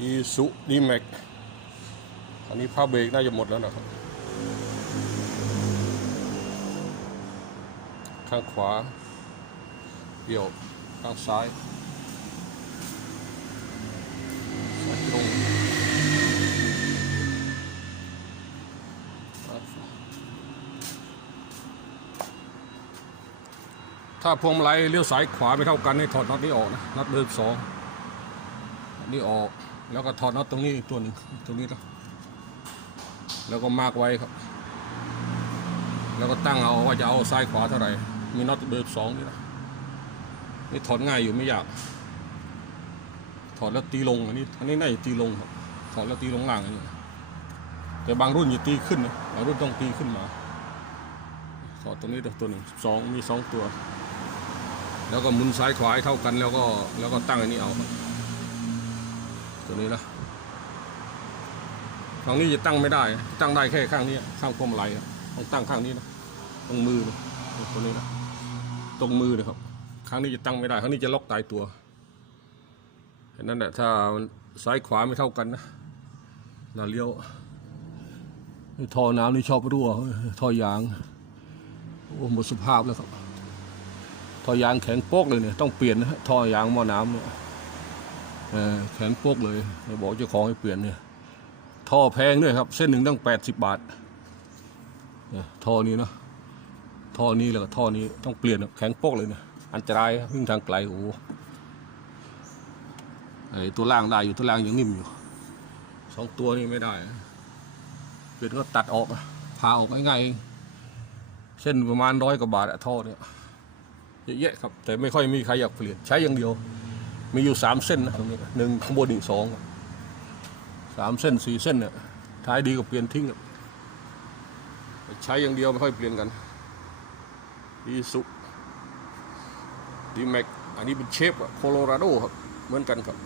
อีสุดีแม็กอันนี้ผ้าเบรกน่าจะหมดแล้วนะครับ ข้างขวาเดี่ยวข้างซ้ายสายตรงถ้าพวงมาลัยเลี้ยวซ้ายขวาไม่เท่ากันให้ถอดน็อตนี้ออกนะน็อตเบอร์สองอันนี้ออก แล้วก็ถอดน็อตตรงนี้อีกตัวหนึ่งตรงนี้นะแล้วก็มาร์กไว้ครับ แล้วก็ตั้งเอาว่าจะเอาซ้ายขวาเท่าไหร่ มีน็อตเบอร์สองนี่นะนี่ถอดง่ายอยู่ไม่ยาก ถอดแล้วตีลงอันนี้อันนี้น่าจะตีลงครับ ถอดแล้วตีลงล่างอันนี้แต่บางรุ่นจะตีขึ้นนะบางรุ่นต้องตีขึ้นมาถอดตรงนี้ตัวหนึ่งสองมีสองตัว แล้วก็หมุนซ้ายขวาให้เท่ากันแล้วก็แล้วก็ตั้งอันนี้เอาครับ ตัวนี้นะฝั่งนี้จะตั้งไม่ได้ ตั้งได้แค่ข้างนี้ ข้างพวงมาลัยต้องตั้งข้างนี้นะ ตรงมือนะตัวนี้นะ ตรงมือนะครับ ข้างนี้จะตั้งไม่ได้ ข้างนี้จะล็อกตายตัวเห็นนั่นแหละถ้าซ้ายขวาไม่เท่ากันนะเราเลี้ยวท่อน้ำนี่ชอบรั่วท่อยาง โอ้หมดสภาพแล้วครับท่อยางแข็งโป๊กเลยเนี่ย ต้องเปลี่ยนนะฮะท่อยางหม้อน้ำเนี่ย แข็งโป๊กเลยเราบอกเจ้าของให้เปลี่ยนเนี่ยท่อแพงด้วยครับ เส้นหนึ่งตั้งแปดสิบบาทท่อนี้เนาะท่อนี้แล้วก็ท่อนี้ต้องเปลี่ยนแข็งโป๊กเลยเนี่ยอันตรายวิ่งทางไกลโอ้ไอตัวล่างได้อยู่ตัวล่างยังนิ่มอยู่สองตัวนี้ไม่ได้เปลี่ยนก็ตัดออกพาออกง่ายๆเองเส้นประมาณร้อยกว่าบาทอะท่อเนี่ยเยอะแยะครับ แต่ไม่ค่อยมีใครอยากเปลี่ยนใช้อย่างเดียว มีอยู่สามเส้นนะตรงนี้หนึ่งข้างบนอีกสองสามเส้นสี่เส้นเนี่ยท้ายดีกว่าเปลี่ยนทิ้งใช้อย่างเดียวไม่ค่อยเปลี่ยนกันอีสุดีแม็กอันนี้เป็นเชฟอะโคโลราโดครับเหมือนกันครับ